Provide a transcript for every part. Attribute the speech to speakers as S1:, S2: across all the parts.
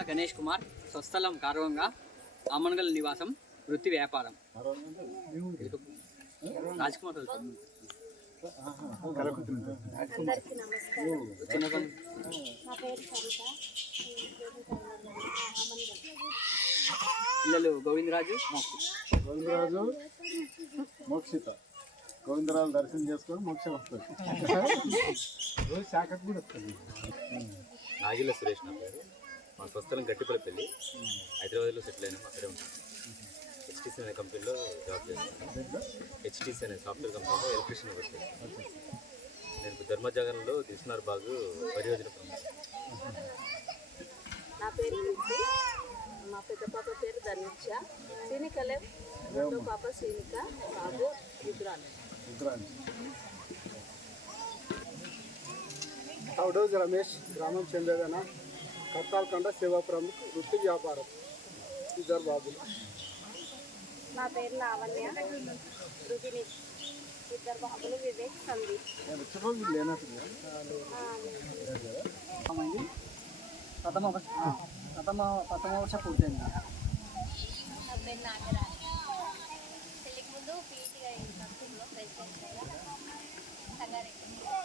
S1: గణేష్ కుమార్, స్వస్థలం కార్వంగా, ఆమన్గల్ నివాసం, వృత్తి వ్యాపారం. రాజ్ కుమార్
S2: అందరికీ నమస్కారం. నా పేరు సరిత.
S1: పిల్లలు గోవిందరాజు,
S3: మోక్షిత. గోవిందరాజు దర్శనం చేసుకొని మోక్షం వస్తుంది. రోజు శాఖకు కూడా వస్తుంది.
S4: నాగిల సురేష్ నా పేరు. మా స్వస్థలం గట్టిపల్లిపల్లి, హైదరాబాద్లో సెటిల్ అయినాము. అక్కడే ఉంటాం. హెచ్టీసీ అనే కంపెనీలో జాబ్ చేస్తాను. హెచ్టీసీ అనే సాఫ్ట్వేర్ కంపెనీలో ఎలక్ట్రీషియన్ వర్క్ చేస్తాను. నేను ధర్మజాగరంలో దిల్సునార్ బాగ్ పరియోజన.
S2: నా పేరు కీర్తి. మా పెద్ద పాప పేరు ధనుష. సీనికలే రెండో పాప సీనిక, బాబు రుద్రాలు.
S3: అవుడోజ్ రమేష్, గ్రామం చెందేదన, కత్తాల్కండ సేవా ప్రముఖ, వృత్తి వ్యాపారం. ఇద్దరు బాబులు.
S2: నా పేరు లావణ్య, రుదిని. ఇద్దరు బాబులు వివేక్, సందీప్.
S1: ప్రథమ వర్ష పూర్తయింది.
S5: నా పేరు నాగరాణి. పెళ్ళికి ముందు పీటీగా కంపెనీలో ప్రెసిడెంట్ సంగారెడ్డి.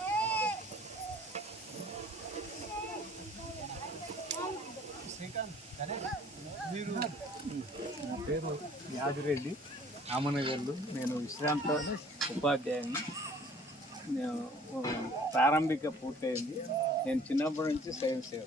S6: నా పేరు యాదిరెడ్డి, ఆమనగర్లు. నేను విశ్రాంత ఉపాధ్యాయుని. నేను ప్రారంభిక పూర్తయింది. నేను చిన్నప్పటి నుంచి స్వయం సేవ.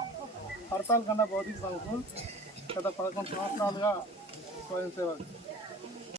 S3: హర్తాల్ కన్నా భౌతిక సంఘం గత 11 సంవత్సరాలుగా స్వయం సేవ